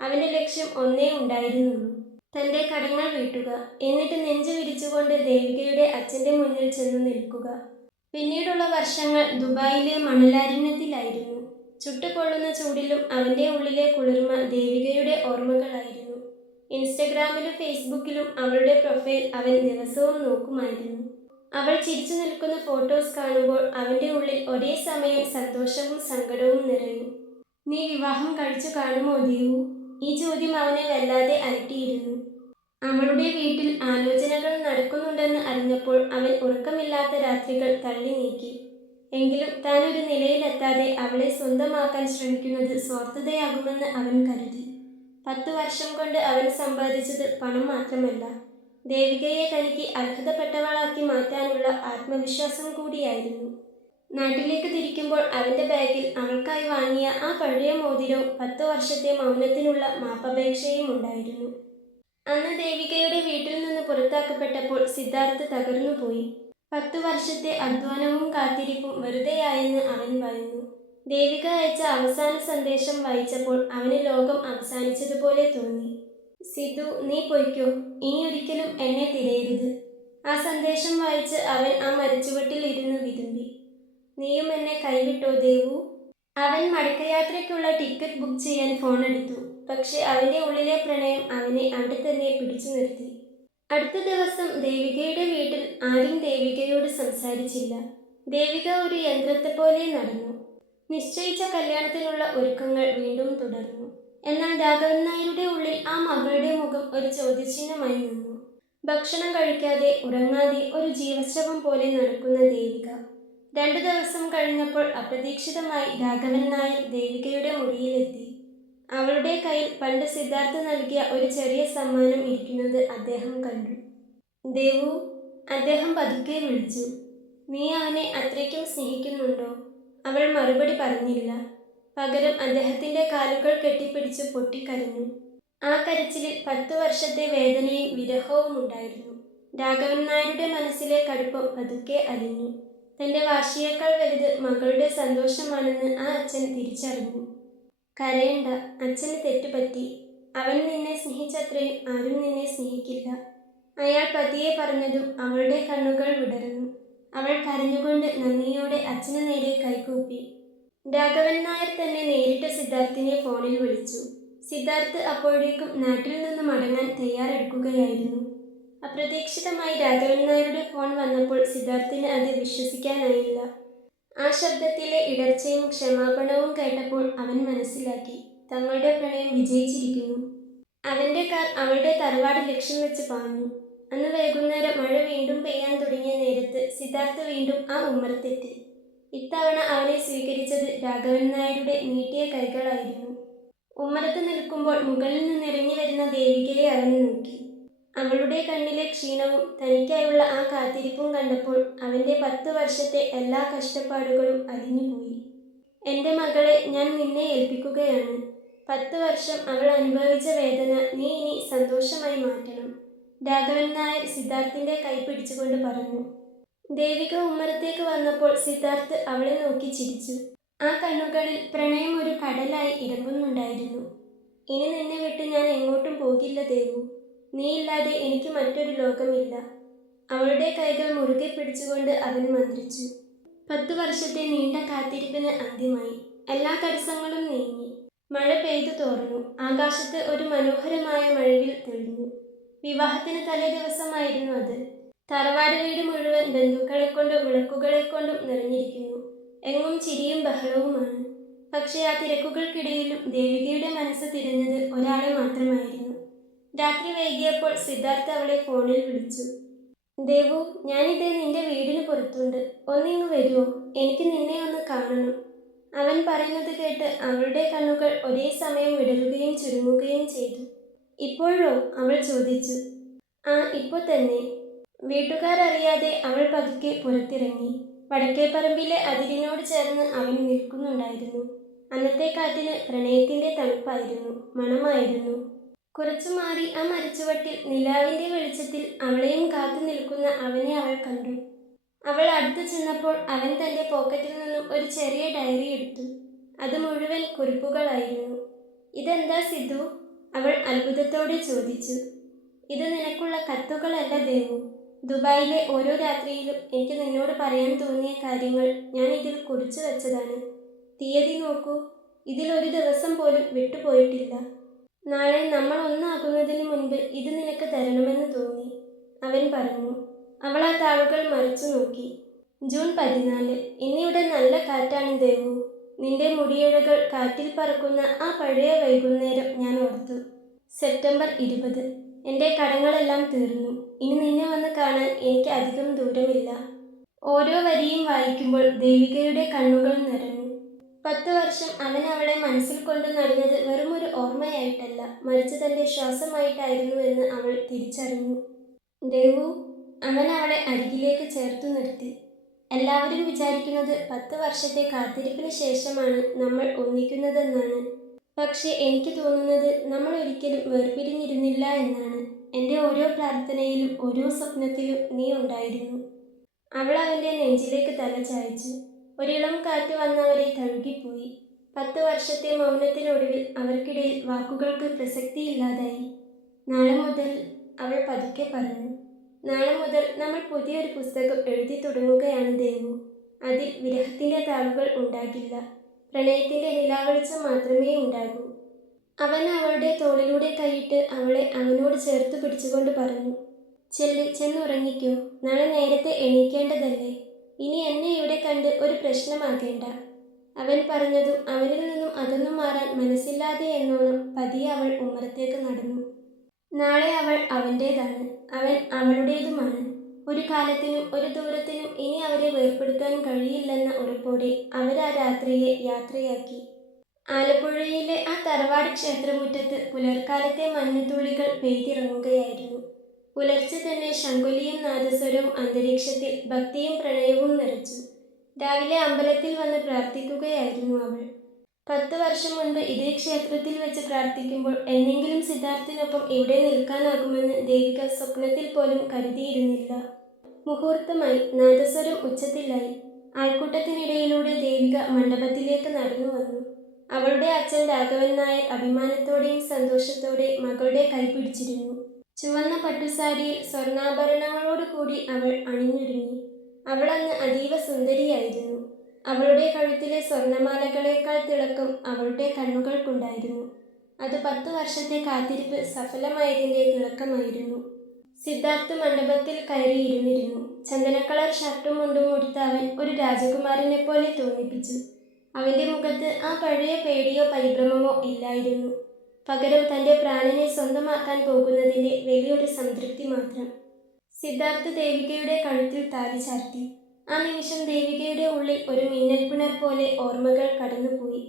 അവൻ്റെ ലക്ഷ്യം ഒന്നേ ഉണ്ടായിരുന്നുള്ളൂ, തൻ്റെ കടങ്ങൾ വീട്ടുക. എന്നിട്ട് നെഞ്ചു വിരിച്ചുകൊണ്ട് ദേവികയുടെ അച്ഛൻ്റെ മുന്നിൽ ചെന്നു നിൽക്കുക. പിന്നീടുള്ള വർഷങ്ങൾ ദുബായിലെ മണലാരണ്യത്തിലായിരുന്നു. ചുട്ടുപൊള്ളുന്ന ചൂടിലും അവൻ്റെ ഉള്ളിലെ കുളിർമ ദേവികയുടെ ഓർമ്മകളായിരുന്നു. ഇൻസ്റ്റഗ്രാമിലും ഫേസ്ബുക്കിലും അവളുടെ പ്രൊഫൈൽ അവൻ ദിവസവും നോക്കുമായിരുന്നു. അവൾ ചിരിച്ചു നിൽക്കുന്ന ഫോട്ടോസ് കാണുമ്പോൾ അവൻ്റെ ഉള്ളിൽ ഒരേ സമയം സന്തോഷവും സങ്കടവും നിറയും. നീ വിവാഹം കഴിച്ചു കാണുമോ ദേവു? ഈ ചോദ്യം അവനെ വല്ലാതെ അലട്ടിയിരുന്നു. അവളുടെ വീട്ടിൽ ആലോചനകൾ നടക്കുന്നുണ്ടെന്ന് അറിഞ്ഞപ്പോൾ അവൻ ഉറക്കമില്ലാത്ത രാത്രികൾ തള്ളി നീക്കി. എങ്കിലും താൻ ഒരു നിലയിലെത്താതെ അവളെ സ്വന്തമാക്കാൻ ശ്രമിക്കുന്നത് സ്വാർത്ഥതയാകുമെന്ന് അവൻ കരുതി. 10 വർഷം കൊണ്ട് അവൻ സമ്പാദിച്ചത് പണം മാത്രമല്ല, ദേവികയെ തനിക്ക് അർഹതപ്പെട്ടവളാക്കി മാറ്റാനുള്ള ആത്മവിശ്വാസം കൂടിയായിരുന്നു. നാട്ടിലേക്ക് തിരിക്കുമ്പോൾ അവൻ്റെ ബാഗിൽ അവൾക്കായി വാങ്ങിയ ആ പഴയ മോതിരവും 10 വർഷത്തെ മൗനത്തിനുള്ള മാപ്പപേക്ഷയും ഉണ്ടായിരുന്നു. അന്ന് ദേവികയുടെ വീട്ടിൽ നിന്ന് പുറത്താക്കപ്പെട്ടപ്പോൾ സിദ്ധാർത്ഥ് തകർന്നുപോയി. 10 വർഷത്തെ അധ്വാനവും കാത്തിരിപ്പും വെറുതെയായെന്ന് അവൻ ഭയന്നു. ദേവിക അയച്ച അവസാന സന്ദേശം വായിച്ചപ്പോൾ അവന് ലോകം അവസാനിച്ചതുപോലെ തോന്നി. സിധു, നീ പൊയ്ക്കോ. ഇനിയൊരിക്കലും എന്നെ തിരയരുത്. ആ സന്ദേശം വായിച്ച് അവൻ ആ മരച്ചുവട്ടിൽ ഇരുന്ന് വിതുമ്പി. നീയും എന്നെ കൈവിട്ടോ ദേവു? അവൻ മടക്കയാത്രയ്ക്കുള്ള ടിക്കറ്റ് ബുക്ക് ചെയ്യാൻ ഫോണെടുത്തു. പക്ഷെ അവൻ്റെ ഉള്ളിലെ പ്രണയം അവനെ അവിടെ തന്നെ പിടിച്ചു നിർത്തി. അടുത്ത ദിവസം ദേവികയുടെ വീട്ടിൽ ആരും ദേവികയോട് സംസാരിച്ചില്ല. ദേവിക ഒരു യന്ത്രത്തെ പോലെ നടന്നു. നിശ്ചയിച്ച കല്യാണത്തിനുള്ള ഒരുക്കങ്ങൾ വീണ്ടും തുടർന്നു. എന്നാൽ രാഘവൻ നായരുടെ ഉള്ളിൽ ആ മകളുടെ മുഖം ഒരു ചോദ്യചിഹ്നമായി നിന്നു. ഭക്ഷണം കഴിക്കാതെ ഉറങ്ങാതെ ഒരു ജീവശവം പോലെ നടക്കുന്ന ദേവിക. 2 ദിവസം കഴിഞ്ഞപ്പോൾ അപ്രതീക്ഷിതമായി രാഘവൻ നായർ ദേവികയുടെ മുറിയിലെത്തി. അവളുടെ കയ്യിൽ പണ്ട് സിദ്ധാർത്ഥ് നൽകിയ ഒരു ചെറിയ സമ്മാനം ഇരിക്കുന്നത് അദ്ദേഹം കണ്ടു. ദേവു, അദ്ദേഹം പതുക്കെ വിളിച്ചു. നീ അവനെ അത്രയ്ക്കും സ്നേഹിക്കുന്നുണ്ടോ? അവൾ മറുപടി പറഞ്ഞില്ല. പകരം അദ്ദേഹത്തിൻ്റെ കാലുകൾ കെട്ടിപ്പിടിച്ച് പൊട്ടിക്കരഞ്ഞു. ആ കരച്ചിലിൽ 10 വർഷത്തെ വേദനയും വിരഹവും ഉണ്ടായിരുന്നു. രാഘവൻ നായരുടെ മനസ്സിലെ കടുപ്പം പതുക്കെ അലിഞ്ഞു. തൻ്റെ വാശിയേക്കാൾ വലുത് മകളുടെ സന്തോഷമാണെന്ന് ആ അച്ഛൻ തിരിച്ചറിഞ്ഞു. കരയണ്ട, അച്ഛന് തെറ്റുപറ്റി. അവൻ നിന്നെ സ്നേഹിച്ചത്രയും ആരും നിന്നെ സ്നേഹിക്കില്ല, അയാൾ പതിയെ പറഞ്ഞതും അവളുടെ കണ്ണുകൾ വിടർന്നു. അവൾ കരഞ്ഞുകൊണ്ട് നന്ദിയോടെ അച്ഛന് നേരെ കൈകൂപ്പി. രാഘവൻ നായർ തന്നെ നേരിട്ട് സിദ്ധാർത്ഥിനെ ഫോണിൽ വിളിച്ചു. സിദ്ധാർത്ഥ് അപ്പോഴേക്കും നാട്ടിൽ നിന്ന് മടങ്ങാൻ തയ്യാറെടുക്കുകയായിരുന്നു. അപ്രതീക്ഷിതമായി രാഘവൻ നായരുടെ ഫോൺ വന്നപ്പോൾ സിദ്ധാർത്ഥിന് അത് വിശ്വസിക്കാനായില്ല. ആ ശബ്ദത്തിലെ ഇടർച്ചയും ക്ഷമാപണവും കേട്ടപ്പോൾ അവൻ മനസ്സിലാക്കി, തങ്ങളുടെ പ്രണയം വിജയിച്ചിരിക്കുന്നു. അവന്റെ കാർ അവളുടെ തറവാട് ലക്ഷ്യം വെച്ച് പാഞ്ഞു. അന്ന് വൈകുന്നേരം മഴ വീണ്ടും പെയ്യാൻ തുടങ്ങിയ നേരത്ത് സിദ്ധാർത്ഥ് വീണ്ടും ആ ഉമ്മറത്തെത്തി. ഇത്തവണ അവനെ സ്വീകരിച്ചത് രാഘവൻ നായരുടെ നീട്ടിയ കൈകളായിരുന്നു. ഉമ്മറത്ത് നിൽക്കുമ്പോൾ മുകളിൽ നിന്നിറങ്ങി വരുന്ന ദേവികയെ അവൻ നോക്കി. അവളുടെ കണ്ണിലെ ക്ഷീണവും തനിക്കായുള്ള ആ കാത്തിരിപ്പും കണ്ടപ്പോൾ അവന്റെ 10 വർഷത്തെ എല്ലാ കഷ്ടപ്പാടുകളും അലിഞ്ഞുപോയി. എൻ്റെ മകളെ ഞാൻ നിന്നെ ഏൽപ്പിക്കുകയാണ്. 10 വർഷം അവൾ അനുഭവിച്ച വേദന നീ ഇനി സന്തോഷമായി മാറ്റണം, രാഘവൻ നായർ സിദ്ധാർത്ഥിന്റെ കൈ പിടിച്ചുകൊണ്ട് പറഞ്ഞു. ദേവിക ഉമ്മറത്തേക്ക് വന്നപ്പോൾ സിദ്ധാർത്ഥ് അവളെ നോക്കി ചിരിച്ചു. ആ കണ്ണുകളിൽ പ്രണയം ഒരു കടലായി ഇരമ്പുന്നുണ്ടായിരുന്നു. ഇനി നിന്നെ വിട്ട് ഞാൻ എങ്ങോട്ടും പോകില്ല ദേവു. നീയില്ലാതെ എനിക്ക് മറ്റൊരു ലോകമില്ല. അവളുടെ കൈകൾ മുറുകെ പിടിച്ചുകൊണ്ട് അവൻ മന്ത്രിച്ചു. 10 വർഷത്തെ നീണ്ട കാത്തിരിപ്പിന് അന്ത്യമായി. എല്ലാ തടസ്സങ്ങളും നീങ്ങി. മഴ പെയ്തു തോർന്നു. ആകാശത്ത് ഒരു മനോഹരമായ മഴവിൽ തെളിഞ്ഞു. വിവാഹത്തിന് തലേ ദിവസമായിരുന്നു അത്. തറവാട് വീട് മുഴുവൻ ബന്ധുക്കളെക്കൊണ്ടും വിളക്കുകളെക്കൊണ്ടും നിറഞ്ഞിരിക്കുന്നു. എങ്ങും ചിരിയും ബഹളവുമാണ്. പക്ഷേ ആ തിരക്കുകൾക്കിടയിലും ദേവികയുടെ മനസ്സ് തിരഞ്ഞത് ഒരാളെ മാത്രമായിരുന്നു. രാത്രി വൈകിയപ്പോൾ സിദ്ധാർത്ഥ് അവളെ ഫോണിൽ വിളിച്ചു. ദേവു, ഞാനിത് നിന്റെ വീടിന് പുറത്തുണ്ട്. ഒന്നിങ്ങ് വരുമോ? എനിക്ക് നിന്നെ ഒന്ന് കാണണം. അവൻ പറയുന്നത് കേട്ട് അവളുടെ കണ്ണുകൾ ഒരേ സമയം വിടരുകയും ചുരുങ്ങുകയും ചെയ്തു. ഇപ്പോഴോ? അവൾ ചോദിച്ചു. ആ, ഇപ്പോൾ തന്നെ. വീട്ടുകാർ അറിയാതെ അവൾ പതുക്കെ പുറത്തിറങ്ങി. വടക്കേപ്പറമ്പിലെ അതിരിനോട് ചേർന്ന് അവൻ നിൽക്കുന്നുണ്ടായിരുന്നു. അന്നത്തെ കാറ്റിന് പ്രണയത്തിന്റെ തണുപ്പായിരുന്നു, മണമായിരുന്നു. കുറച്ചു മാറി ആ മരച്ചുവട്ടിൽ നിലാവിന്റെ വെളിച്ചത്തിൽ അവളെയും കാത്തു നിൽക്കുന്ന അവനെ അവൾ കണ്ടു. അവൾ അടുത്തു ചെന്നപ്പോൾ അവൻ തന്റെ പോക്കറ്റിൽ നിന്നും ഒരു ചെറിയ ഡയറി എടുത്തു. അത് മുഴുവൻ കുറിപ്പുകളായിരുന്നു. ഇതെന്താ സിദ്ധു? അവൾ അത്ഭുതത്തോടെ ചോദിച്ചു. ഇത് നിനക്കുള്ള കത്തുകളല്ല ദേവു. ദുബായിലെ ഓരോ രാത്രിയിലും എനിക്ക് നിന്നോട് പറയാൻ തോന്നിയ കാര്യങ്ങൾ ഞാൻ ഇതിൽ കുറിച്ചു വെച്ചതാണ്. തീയതി നോക്കൂ. ഇതിൽ ഒരു ദിവസം പോലും വിട്ടുപോയിട്ടില്ല. നാളെ നമ്മൾ ഒന്നാകുന്നതിന് മുൻപ് ഇത് നിനക്ക് തരണമെന്ന് തോന്നി, അവൻ പറഞ്ഞു. അവൾ ആ താളുകൾ മറിച്ചു നോക്കി. ജൂൺ 14. ഇന്നിവിടെ നല്ല കാറ്റാണ് ദേവു. നിന്റെ മുടിയിഴകൾ കാറ്റിൽ പറക്കുന്ന ആ പഴയ വൈകുന്നേരം ഞാൻ ഓർത്തു. സെപ്റ്റംബർ 20. എൻ്റെ കടങ്ങളെല്ലാം തീർന്നു. ഇനി നിന്നെ വന്ന് കാണാൻ എനിക്ക് അധികം ദൂരമില്ല. ഓരോ വരിയും വായിക്കുമ്പോൾ ദേവികയുടെ കണ്ണുകൾ നിറഞ്ഞു. 10 വർഷം അവൻ അവളെ മനസ്സിൽ കൊണ്ട് നടന്നത് വെറുമൊരു ഓർമ്മയായിട്ടല്ല, മറിച്ച് തൻ്റെ ശ്വാസമായിട്ടായിരുന്നു എന്ന് അവൾ തിരിച്ചറിഞ്ഞു. ദേവു, അവൻ അവളെ അരികിലേക്ക് ചേർത്തു നിർത്തി. എല്ലാവരും വിചാരിക്കുന്നത് 10 വർഷത്തെ കാത്തിരിപ്പിന് ശേഷമാണ് നമ്മൾ ഒന്നിക്കുന്നതെന്നാണ്. പക്ഷേ എനിക്ക് തോന്നുന്നത് നമ്മൾ ഒരിക്കലും വേർപിരിഞ്ഞിരുന്നില്ല എന്നാണ്. എൻ്റെ ഓരോ പ്രാർത്ഥനയിലും ഓരോ സ്വപ്നത്തിലും നീ ഉണ്ടായിരുന്നു. അവൾ അവൻ്റെ നെഞ്ചിലേക്ക് തല ചായച്ചു. ഒരിളം കാറ്റ് വന്നവരെ തഴുകിപ്പോയി. 10 വർഷത്തെ മൗനത്തിനൊടുവിൽ അവർക്കിടയിൽ വാക്കുകൾക്ക് പ്രസക്തിയില്ലാതായി. നാളെ മുതൽ, അവൾ പതുക്കെ പറഞ്ഞു, നാളെ മുതൽ നമ്മൾ പുതിയൊരു പുസ്തകം എഴുതി തുടങ്ങുകയാണ് ദേവു. അതിൽ വിരഹത്തിൻ്റെ താളുകൾ ഉണ്ടാകില്ല, പ്രണയത്തിൻ്റെ നിലാവെളിച്ചം മാത്രമേ ഉണ്ടാകൂ. അവൻ അവളുടെ തോളിലൂടെ കൈയിട്ട് അവളെ അവനോട് ചേർത്ത് പിടിച്ചുകൊണ്ട് പറഞ്ഞു. ചെന്നുറങ്ങിക്കോ. നാളെ നേരത്തെ എണീക്കേണ്ടതല്ലേ. ഇനി എന്നെ ഇവിടെ കണ്ട് ഒരു പ്രശ്നമാകേണ്ട. അവൻ പറഞ്ഞതും അവനിൽ നിന്നും അകന്നു മാറാൻ മനസ്സില്ലാതെ എന്നോണം പതിയെ അവൾ ഉമ്മറത്തേക്ക് നടന്നു. നാളെ അവൾ അവൻ്റേതാണ്, അവൻ അവളുടേതുമാണ്. ഒരു കാലത്തിനും ഒരു ദൂരത്തിനും ഇനി അവരെ വേർപെടുത്താൻ കഴിയില്ലെന്ന ഉറപ്പോടെ അവരാ രാത്രിയെ യാത്രയാക്കി. ആലപ്പുഴയിലെ ആ തറവാട് ക്ഷേത്രമുറ്റത്ത് പുലർക്കാലത്തെ മഞ്ഞുതുള്ളികൾ പെയ്തിറങ്ങുകയായിരുന്നു. പുലർച്ചെ തന്നെ ശങ്കുലിയും നാദസ്വരവും അന്തരീക്ഷത്തിൽ ഭക്തിയും പ്രണയവും നിറച്ചു. രാവിലെ അമ്പലത്തിൽ വന്ന് പ്രാർത്ഥിക്കുകയായിരുന്നു അവൾ. 10 വർഷം മുൻപ് ഇതേ ക്ഷേത്രത്തിൽ വെച്ച് പ്രാർത്ഥിക്കുമ്പോൾ എന്നെങ്കിലും സിദ്ധാർത്ഥിനൊപ്പം ഇവിടെ നിൽക്കാനാകുമെന്ന് ദേവിക സ്വപ്നത്തിൽ പോലും കരുതിയിരുന്നില്ല. മുഹൂർത്തമായി. നാദസ്വരം ഉച്ചത്തിലായി. ആൾക്കൂട്ടത്തിനിടയിലൂടെ ദേവിക മണ്ഡപത്തിലേക്ക് നടന്നു വന്നു. അവളുടെ അച്ഛൻ രാഘവൻ നായർ അഭിമാനത്തോടെയും സന്തോഷത്തോടെ മകളുടെ കൈ പിടിച്ചിരുന്നു. ചുവന്ന പട്ടുസാരിയിൽ സ്വർണ്ണാഭരണങ്ങളോടുകൂടി അവൾ അണിഞ്ഞൊരുങ്ങി. അവൾ അന്ന് അതീവ സുന്ദരിയായിരുന്നു. അവളുടെ കഴുത്തിലെ സ്വർണ്ണമാലകളേക്കാൾ തിളക്കം അവളുടെ കണ്ണുകൾക്കുണ്ടായിരുന്നു. അത് 10 വർഷത്തെ കാത്തിരിപ്പ് സഫലമായതിൻ്റെ തിളക്കമായിരുന്നു. സിദ്ധാർത്ഥ് മണ്ഡപത്തിൽ കയറിയിരുന്നിരുന്നു. ചന്ദനക്കളർ ഷർട്ടും മുണ്ടും ഉടുത്ത അവൻ ഒരു രാജകുമാരനെ പോലെ തോന്നിപ്പിച്ചു. അവന്റെ മുഖത്ത് ആ പഴയ പേടിയോ പരിഭ്രമമോ ഇല്ലായിരുന്നു. പകരം തന്റെ പ്രാണനെ സ്വന്തമാക്കാൻ പോകുന്നതിന്റെ വലിയൊരു സംതൃപ്തി മാത്രം. സിദ്ധാർത്ഥ് ദേവികയുടെ കഴുത്തിൽ താലി ചാർത്തി. ആ നിമിഷം ദേവികയുടെ ഉള്ളിൽ ഒരു മിന്നൽപ്പിണർ പോലെ ഓർമ്മകൾ കടന്നുപോയി.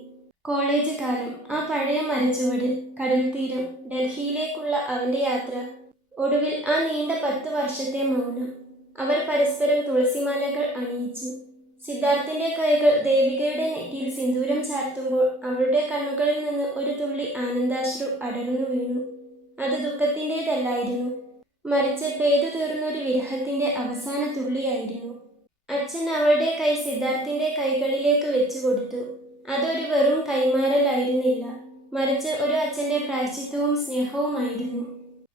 കോളേജ് കാലം, ആ പഴയ മരച്ചുവട്, കടൽത്തീരം, ഡൽഹിയിലേക്കുള്ള അവന്റെ യാത്ര, ഒടുവിൽ ആ നീണ്ട 10 വർഷത്തെ മൗനം. അവർ പരസ്പരം തുളസിമാലകൾ അണിയിച്ചു. സിദ്ധാർത്ഥിന്റെ കൈകൾ ദേവികയുടെ നെറ്റിയിൽ സിന്ദൂരം ചാർത്തുമ്പോൾ അവളുടെ കണ്ണുകളിൽ നിന്ന് ഒരു തുള്ളി ആനന്ദാശ്രു അടർന്നു വീണു. അത് ദുഃഖത്തിൻ്റെതല്ലായിരുന്നു, മറിച്ച് പെയ്തു തീർന്നൊരു വിരഹത്തിന്റെ അവസാന തുള്ളിയായിരുന്നു. അച്ഛൻ അവളുടെ കൈ സിദ്ധാർത്ഥിന്റെ കൈകളിലേക്ക് വെച്ചു കൊടുത്തു. അതൊരു വെറും കൈമാറലായിരുന്നില്ല, മറിച്ച് ഒരു അച്ഛന്റെ പ്രായശ്ചിത്തവും സ്നേഹവുമായിരുന്നു.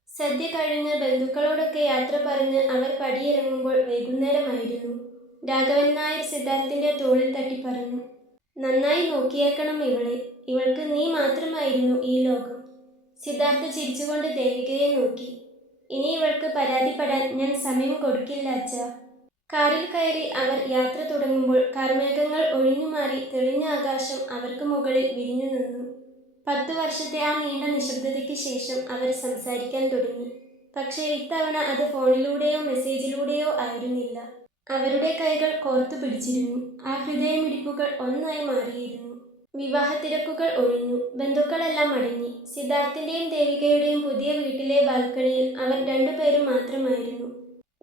സദ്യ കഴിഞ്ഞ് ബന്ധുക്കളോടൊക്കെ യാത്ര പറഞ്ഞ് അവർ പടിയിറങ്ങുമ്പോൾ വൈകുന്നേരമായിരുന്നു. രാഘവൻ നായർ സിദ്ധാർത്ഥിന്റെ തോളിൽ തട്ടി പറഞ്ഞു, നന്നായി നോക്കിയേക്കണം ഇവളെ. ഇവൾക്ക് നീ മാത്രമായിരുന്നു ഈ ലോകം. സിദ്ധാർത്ഥ് ചിരിച്ചുകൊണ്ട് ദേവികയെ നോക്കി. ഇനി ഇവൾക്ക് പരാതിപ്പെടാൻ ഞാൻ സമയം കൊടുക്കില്ല അച്ഛാ. കാറിൽ കയറി അവർ യാത്ര തുടങ്ങുമ്പോൾ കാർമേഘങ്ങൾ ഒഴിഞ്ഞുമാറി തെളിഞ്ഞ ആകാശം അവർക്ക് മുകളിൽ വിരിഞ്ഞു നിന്നു. 10 വർഷത്തെ ആ നീണ്ട നിശബ്ദതയ്ക്ക് ശേഷം അവർ സംസാരിക്കാൻ തുടങ്ങി. പക്ഷേ ഇത്തവണ അത് ഫോണിലൂടെയോ മെസ്സേജിലൂടെയോ ആയിരുന്നില്ല. അവരുടെ കൈകൾ കോർത്തു പിടിച്ചിരുന്നു. ആ ഹൃദയമിടിപ്പുകൾ ഒന്നായി മാറിയിരുന്നു. വിവാഹ തിരക്കുകൾ ഒഴിഞ്ഞു. ബന്ധുക്കളെല്ലാം മടങ്ങി. സിദ്ധാർത്ഥിന്റെയും ദേവികയുടെയും പുതിയ വീട്ടിലെ ബാൽക്കണിയിൽ അവർ രണ്ടുപേരും മാത്രമായിരുന്നു.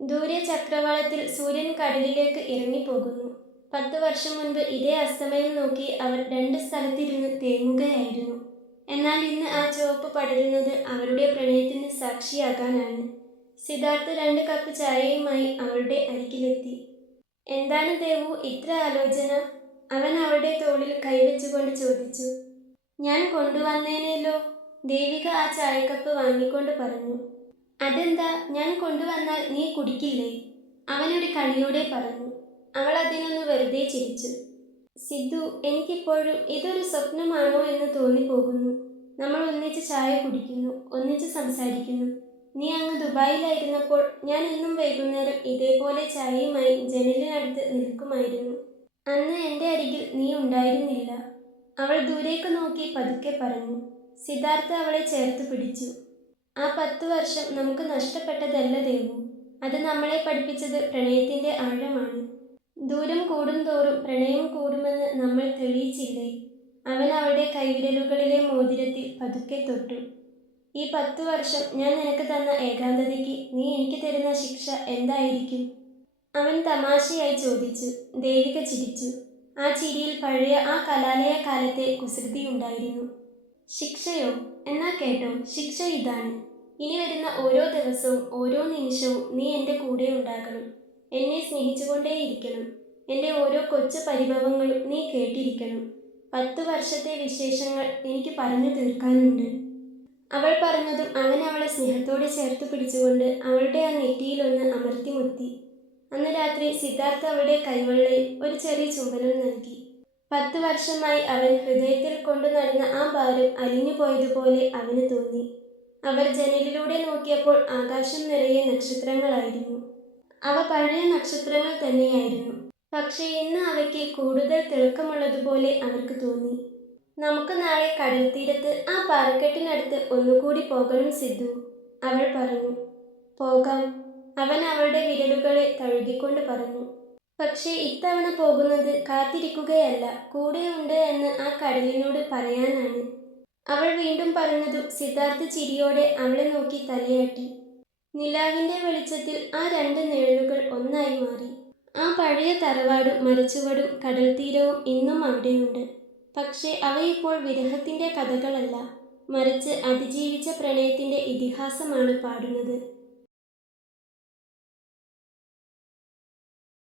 ദൂരെ ചക്രവാളത്തിൽ സൂര്യൻ കടലിലേക്ക് ഇറങ്ങിപ്പോകുന്നു. 10 വർഷം മുൻപ് ഇതേ അസ്തമയം നോക്കി അവർ 2 സ്ഥലത്തിരുന്ന് തേങ്ങുകയായിരുന്നു. എന്നാൽ ഇന്ന് ആ ചുവപ്പ് പടരുന്നത് അവരുടെ പ്രണയത്തിന് സാക്ഷിയാകാനാണ്. സിദ്ധാർത്ഥ് 2 കപ്പ് ചായയുമായി അവളുടെ അരികിലെത്തി. എന്താണ് ദേവു ഇത്ര ആലോചന? അവൻ അവളുടെ തോളിൽ കൈവച്ചുകൊണ്ട് ചോദിച്ചു. ഞാൻ കൊണ്ടുവന്നേനല്ലോ. ദേവിക ആ ചായക്കപ്പ് വാങ്ങിക്കൊണ്ട് പറഞ്ഞു. അതെന്താ, ഞാൻ കൊണ്ടുവന്നാൽ നീ കുടിക്കില്ലേ? അവനൊരു കളിയോടെ പറഞ്ഞു. അവൾ അതിനൊന്ന് വെറുതെ ചിരിച്ചു. സിദ്ധു, എനിക്കിപ്പോഴും ഇതൊരു സ്വപ്നമാണോ എന്ന് തോന്നിപ്പോകുന്നു. നമ്മൾ ഒന്നിച്ച് ചായ കുടിക്കുന്നു, ഒന്നിച്ച് സംസാരിക്കുന്നു. നീ അങ്ങ് ദുബായിലായിരുന്നപ്പോൾ ഞാൻ എന്നും വൈകുന്നേരം ഇതേപോലെ ചായയുമായി ജനലിനടുത്ത് നിൽക്കുമായിരുന്നു. അന്ന് എൻ്റെ അരികിൽ നീ ഉണ്ടായിരുന്നില്ല. അവൾ ദൂരേക്ക് നോക്കി പതുക്കെ പറഞ്ഞു. സിദ്ധാർത്ഥ് അവളെ ചേർത്ത് പിടിച്ചു. ആ 10 വർഷം നമുക്ക് നഷ്ടപ്പെട്ടതല്ല ദേവു. അത് നമ്മളെ പഠിപ്പിച്ചത് പ്രണയത്തിന്റെ ആഴമാണ്. ദൂരം കൂടും തോറും പ്രണയം കൂടുമെന്ന് നമ്മൾ തെളിയിച്ചില്ലേ? അവൻ അവളുടെ കൈവിരലുകളിലെ മോതിരത്തിൽ പതുക്കെ തൊട്ടു. ഈ 10 വർഷം ഞാൻ നിനക്ക് തന്ന ഏകാന്തതയ്ക്ക് നീ എനിക്ക് തരുന്ന ശിക്ഷ എന്തായിരിക്കും? അവൻ തമാശയായി ചോദിച്ചു. ദേവിക ചിരിച്ചു. ആ ചിരിയിൽ പഴയ ആ കലാലയ കാലത്തെ കുസൃതിയുണ്ടായിരുന്നു. ശിക്ഷയോ? എന്നാ കേട്ടോ, ശിക്ഷ ഇതാണ്. ഇനി വരുന്ന ഓരോ ദിവസവും ഓരോ നിമിഷവും നീ എൻ്റെ കൂടെ ഉണ്ടാകണം. എന്നെ സ്നേഹിച്ചുകൊണ്ടേയിരിക്കണം. എൻ്റെ ഓരോ കൊച്ചു പരിഭവങ്ങളും നീ കേട്ടിരിക്കണം. 10 വർഷത്തെ വിശേഷങ്ങൾ എനിക്ക് പറഞ്ഞു തീർക്കാനുണ്ട്. അവൾ പറഞ്ഞതും അവൻ അവളെ സ്നേഹത്തോടെ ചേർത്ത് പിടിച്ചുകൊണ്ട് അവളുടെ ആ നെറ്റിയിലൊന്ന് അമർത്തിമുത്തി. അന്ന് രാത്രി സിദ്ധാർത്ഥ് അവളുടെ കൈവെള്ളയിൽ ഒരു ചെറിയ ചുംബനം നൽകി. 10 വർഷമായി അവൻ ഹൃദയത്തിൽ കൊണ്ടു നടന്ന ആ ഭാരം അലിഞ്ഞു പോയതുപോലെ അവന് തോന്നി. അവർ ജനലിലൂടെ നോക്കിയപ്പോൾ ആകാശം നിറയെ നക്ഷത്രങ്ങളായിരുന്നു. അവ പഴയ നക്ഷത്രങ്ങൾ തന്നെയായിരുന്നു. പക്ഷേ ഇന്ന് അവയ്ക്ക് കൂടുതൽ തിളക്കമുള്ളതുപോലെ അവർക്ക് തോന്നി. നമുക്ക് നാളെ കടൽത്തീരത്ത് ആ പാറക്കെട്ടിനടുത്ത് ഒന്നുകൂടി പോകണം സിദ്ധു, അവൾ പറഞ്ഞു. പോകാം, അവൻ അവളുടെ വിരലുകളെ തഴുകിക്കൊണ്ട് പറഞ്ഞു. പക്ഷേ ഇത്തവണ പോകുന്നത് കാത്തിരിക്കുകയല്ല, കൂടെയുണ്ട് എന്ന് ആ കടലിനോട് പറയാനാണ്. അവൾ വീണ്ടും പറഞ്ഞതും സിദ്ധാർത്ഥ് ചിരിയോടെ അവളെ നോക്കി തലയാട്ടി. നിലാവിന്റെ വെളിച്ചത്തിൽ ആ 2 നിഴലുകൾ ഒന്നായി മാറി. ആ പഴയ തറവാടും മരച്ചുവടും കടൽത്തീരവും ഇന്നും അവിടെയുണ്ട്. പക്ഷേ അവയിപ്പോൾ വിരഹത്തിന്റെ കഥകളല്ല, മറിച്ച് അതിജീവിച്ച പ്രണയത്തിന്റെ ഇതിഹാസമാണ് പാടുന്നത്.